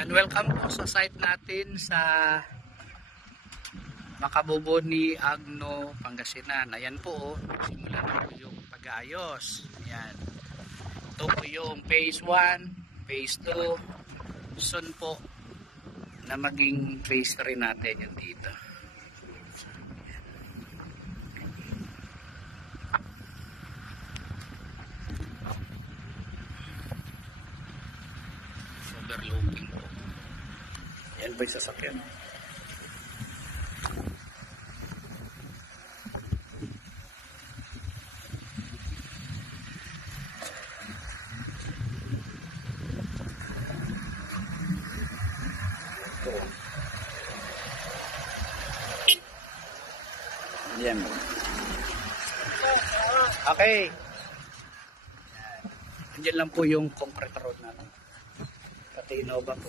And welcome po sa site natin sa Macaboboni, Agno, Pangasinan. Ayan po, simula na po yung pag-aayos. Ayan. Ito po yung phase 1, phase 2. Soon po na maging phase 3 natin yung dito. Overlooking po. Ayan po yung sasakyan. Yan. Okay. Andiyan lang po yung concrete road natin. Pati Innova po.